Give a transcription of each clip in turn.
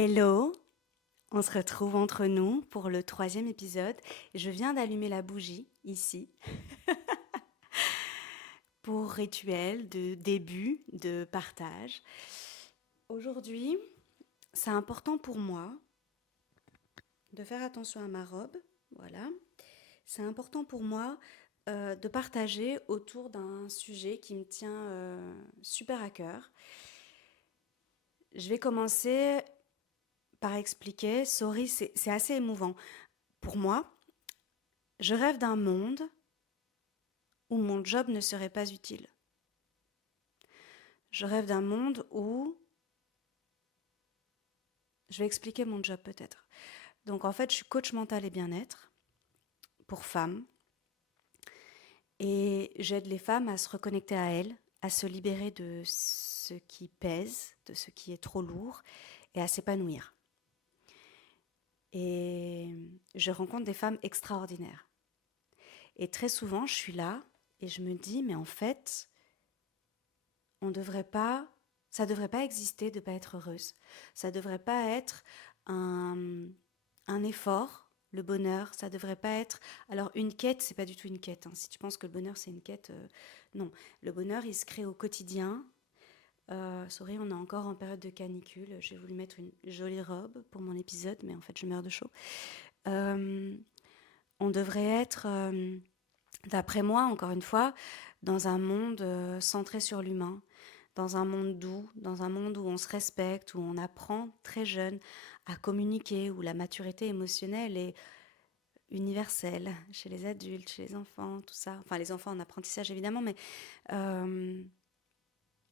Hello, on se retrouve entre nous pour le troisième épisode. Je viens d'allumer la bougie ici pour rituel de début, de partage. Aujourd'hui, c'est important pour moi de faire attention à ma robe. Voilà. C'est important pour moi de partager autour d'un sujet qui me tient super à cœur. Je vais commencer par expliquer. Sorry, c'est assez émouvant. Pour moi, je rêve d'un monde où mon job ne serait pas utile. Je rêve d'un monde où... Je vais expliquer mon job peut-être. Donc en fait, je suis coach mental et bien-être pour femmes et j'aide les femmes à se reconnecter à elles, à se libérer de ce qui pèse, de ce qui est trop lourd et à s'épanouir. Et je rencontre des femmes extraordinaires. Et très souvent, je suis là et je me dis, mais en fait, on devrait pas, ça devrait pas exister de pas être heureuse. Ça devrait pas être un, un effort. Le bonheur, ça devrait pas être. Alors une quête, c'est pas du tout une quête, hein. Si tu penses que le bonheur c'est une quête, non. Le bonheur, il se crée au quotidien. Sorry, on est encore en période de canicule. J'ai voulu mettre une jolie robe pour mon épisode, mais en fait je meurs de chaud. Euh, on devrait être, d'après moi, encore une fois, dans un monde centré sur l'humain, dans un monde doux, dans un monde où on se respecte, où on apprend très jeune à communiquer, où la maturité émotionnelle est universelle, chez les adultes, chez les enfants, tout ça. Enfin, les enfants en apprentissage évidemment, mais euh,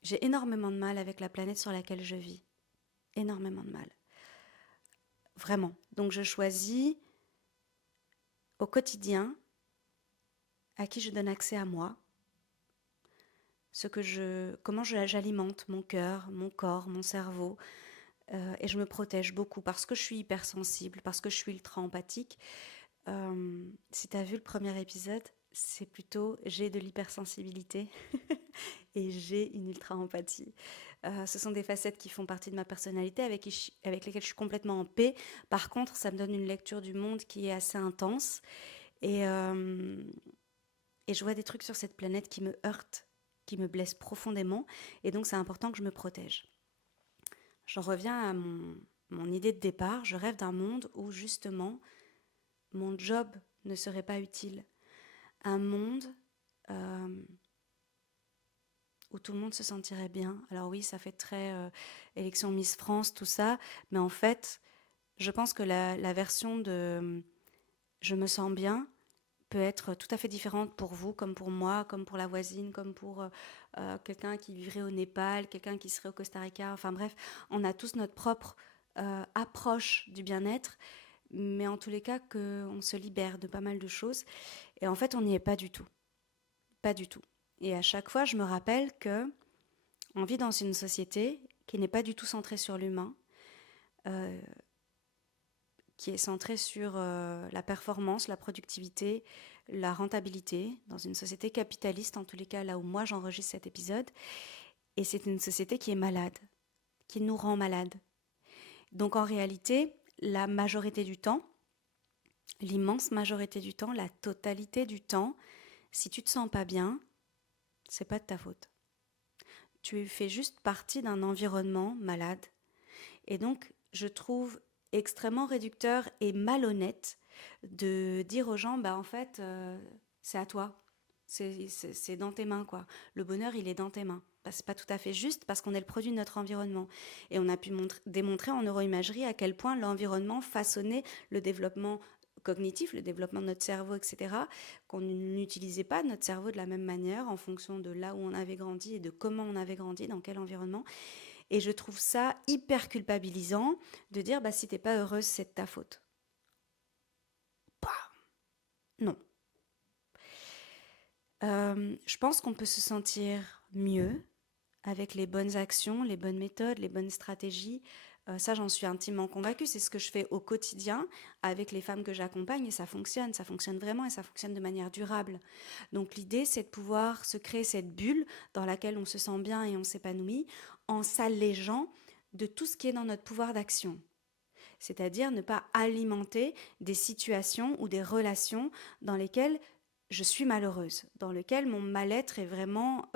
j'ai énormément de mal avec la planète sur laquelle je vis. Énormément de mal. Vraiment. Donc je choisis au quotidien à qui je donne accès à moi, comment j'alimente mon cœur, mon corps, mon cerveau, et je me protège beaucoup parce que je suis hypersensible, parce que je suis ultra empathique. Si tu as vu le premier épisode, c'est plutôt j'ai de l'hypersensibilité et j'ai une ultra empathie. Ce sont des facettes qui font partie de ma personnalité avec lesquelles je suis complètement en paix. Par contre, ça me donne une lecture du monde qui est assez intense et, euh, et je vois des trucs sur cette planète qui me heurtent, qui me blessent profondément et donc c'est important que je me protège. J'en reviens à mon idée de départ. Je rêve d'un monde où justement mon job ne serait pas utile. Un monde euh, où tout le monde se sentirait bien. Alors oui, ça fait très élection Miss France, tout ça, mais en fait, je pense que la version de je me sens bien peut être tout à fait différente pour vous, comme pour moi, comme pour la voisine, comme pour quelqu'un qui vivrait au Népal, quelqu'un qui serait au Costa Rica. Enfin bref, on a tous notre propre approche du bien-être, mais en tous les cas qu'on se libère de pas mal de choses. Et en fait, on n'y est pas du tout. Pas du tout. Et à chaque fois, je me rappelle que on vit dans une société qui n'est pas du tout centrée sur l'humain, euh, qui est centrée sur la performance, la productivité, la rentabilité, dans une société capitaliste, en tous les cas là où moi j'enregistre cet épisode. Et c'est une société qui est malade, qui nous rend malades. Donc en réalité, la majorité du temps, l'immense majorité du temps, la totalité du temps, si tu te sens pas bien, c'est pas de ta faute. Tu fais juste partie d'un environnement malade. Et donc, je trouve extrêmement réducteur et malhonnête de dire aux gens, bah en fait, c'est à toi. C'est dans tes mains, quoi. Le bonheur, il est dans tes mains. Bah, c'est pas tout à fait juste parce qu'on est le produit de notre environnement. Et on a pu démontrer en neuroimagerie à quel point l'environnement façonnait le développement cognitif, le développement de notre cerveau, etc., qu'on n'utilisait pas notre cerveau de la même manière en fonction de là où on avait grandi et de comment on avait grandi, dans quel environnement. Et je trouve ça hyper culpabilisant de dire bah si t'es pas heureuse, c'est de ta faute. Bah, non. Je pense qu'on peut se sentir mieux avec les bonnes actions, les bonnes méthodes, les bonnes stratégies. Ça, j'en suis intimement convaincue. C'est ce que je fais au quotidien avec les femmes que j'accompagne et ça fonctionne vraiment et ça fonctionne de manière durable. Donc l'idée, c'est de pouvoir se créer cette bulle dans laquelle on se sent bien et on s'épanouit en s'allégeant de tout ce qui est dans notre pouvoir d'action. c'est-à-dire ne pas alimenter des situations ou des relations dans lesquelles je suis malheureuse, dans lesquelles mon mal-être est vraiment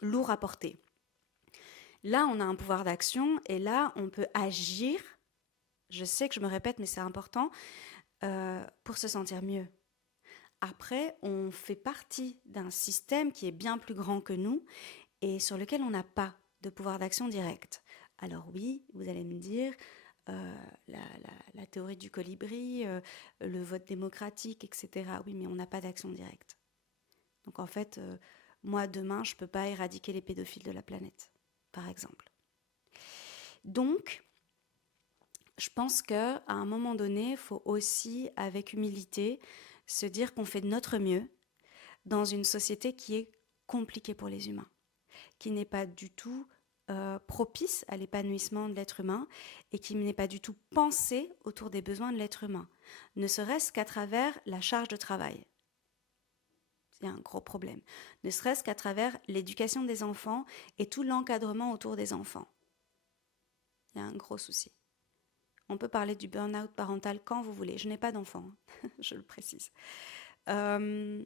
lourd à porter. Là, on a un pouvoir d'action et là, on peut agir. Je sais que je me répète, mais c'est important pour se sentir mieux. Après, on fait partie d'un système qui est bien plus grand que nous et sur lequel on n'a pas de pouvoir d'action direct. Alors oui, vous allez me dire, la théorie du colibri, le vote démocratique, etc. Oui, mais on n'a pas d'action directe. Donc en fait, moi, demain, je ne peux pas éradiquer les pédophiles de la planète, par exemple. Donc, je pense qu'à un moment donné, il faut aussi, avec humilité, se dire qu'on fait de notre mieux dans une société qui est compliquée pour les humains, qui n'est pas du tout propice à l'épanouissement de l'être humain et qui n'est pas du tout pensée autour des besoins de l'être humain, ne serait-ce qu'à travers la charge de travail. C'est un gros problème. Ne serait-ce qu'à travers l'éducation des enfants et tout l'encadrement autour des enfants. Il y a un gros souci. On peut parler du burn-out parental quand vous voulez. Je n'ai pas d'enfant, je le précise. Je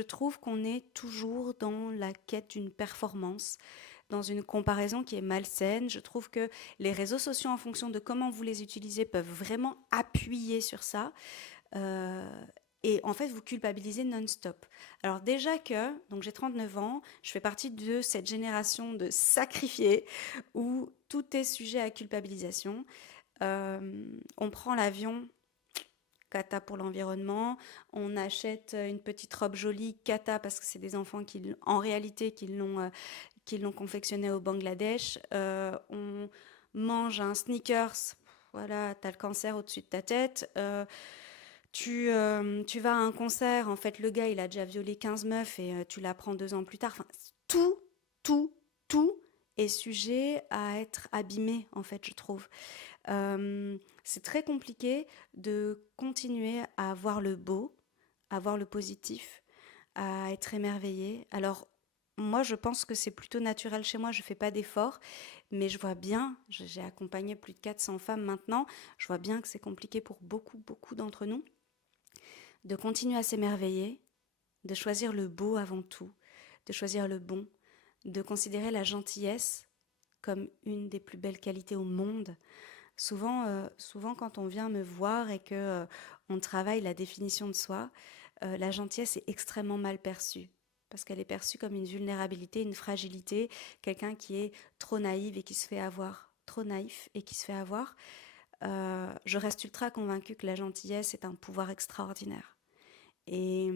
trouve qu'on est toujours dans la quête d'une performance, dans une comparaison qui est malsaine. Je trouve que les réseaux sociaux, en fonction de comment vous les utilisez, peuvent vraiment appuyer sur ça. Et en fait, vous culpabilisez non-stop. Alors déjà que, donc j'ai 39 ans, je fais partie de cette génération de sacrifiés où tout est sujet à culpabilisation. On prend l'avion, cata pour l'environnement. On achète une petite robe jolie, cata parce que c'est des enfants qui, en réalité, qui l'ont confectionné au Bangladesh. On mange un sneakers, voilà, t'as le cancer au-dessus de ta tête. Tu vas à un concert, en fait, le gars, il a déjà violé 15 meufs et tu l'apprends 2 ans plus tard. Enfin, tout, tout, tout est sujet à être abîmé, en fait, je trouve. C'est très compliqué de continuer à voir le beau, à voir le positif, à être émerveillé. Alors, moi, je pense que c'est plutôt naturel chez moi, je ne fais pas d'efforts, mais je vois bien, j'ai accompagné plus de 400 femmes maintenant, je vois bien que c'est compliqué pour beaucoup, beaucoup d'entre nous de continuer à s'émerveiller, de choisir le beau avant tout, de choisir le bon, de considérer la gentillesse comme une des plus belles qualités au monde. Souvent quand on vient me voir et que on travaille la définition de soi, la gentillesse est extrêmement mal perçue parce qu'elle est perçue comme une vulnérabilité, une fragilité, quelqu'un qui est trop naïf et qui se fait avoir, trop naïf et qui se fait avoir. Je reste ultra convaincue que la gentillesse est un pouvoir extraordinaire. Et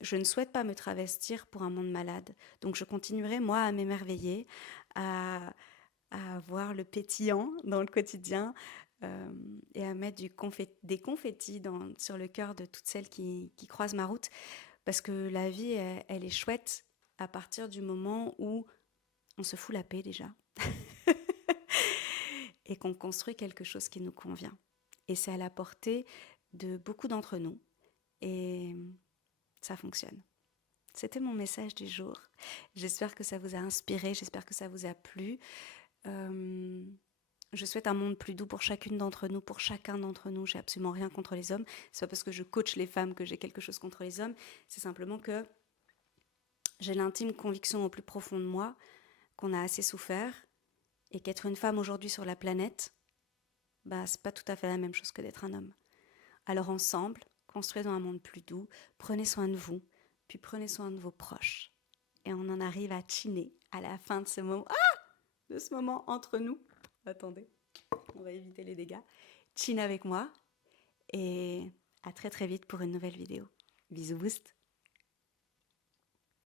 je ne souhaite pas me travestir pour un monde malade. Donc je continuerai, moi, à m'émerveiller, à voir le pétillant dans le quotidien et à mettre des confettis sur le cœur de toutes celles qui croisent ma route. Parce que la vie, elle est chouette à partir du moment où on se fout la paix déjà. Et qu'on construit quelque chose qui nous convient. Et c'est à la portée de beaucoup d'entre nous. Et ça fonctionne. C'était mon message du jour. J'espère que ça vous a inspiré, j'espère que ça vous a plu. Je souhaite un monde plus doux pour chacune d'entre nous, pour chacun d'entre nous. J'ai absolument rien contre les hommes. C'est pas parce que je coach les femmes que j'ai quelque chose contre les hommes. C'est simplement que j'ai l'intime conviction au plus profond de moi qu'on a assez souffert et qu'être une femme aujourd'hui sur la planète, bah, c'est pas tout à fait la même chose que d'être un homme. Alors ensemble, construisons un monde plus doux, prenez soin de vous, puis prenez soin de vos proches. Et on en arrive à chiner à la fin de ce moment. De ce moment entre nous. Attendez, on va éviter les dégâts. Chine avec moi et à très très vite pour une nouvelle vidéo. Bisous boost.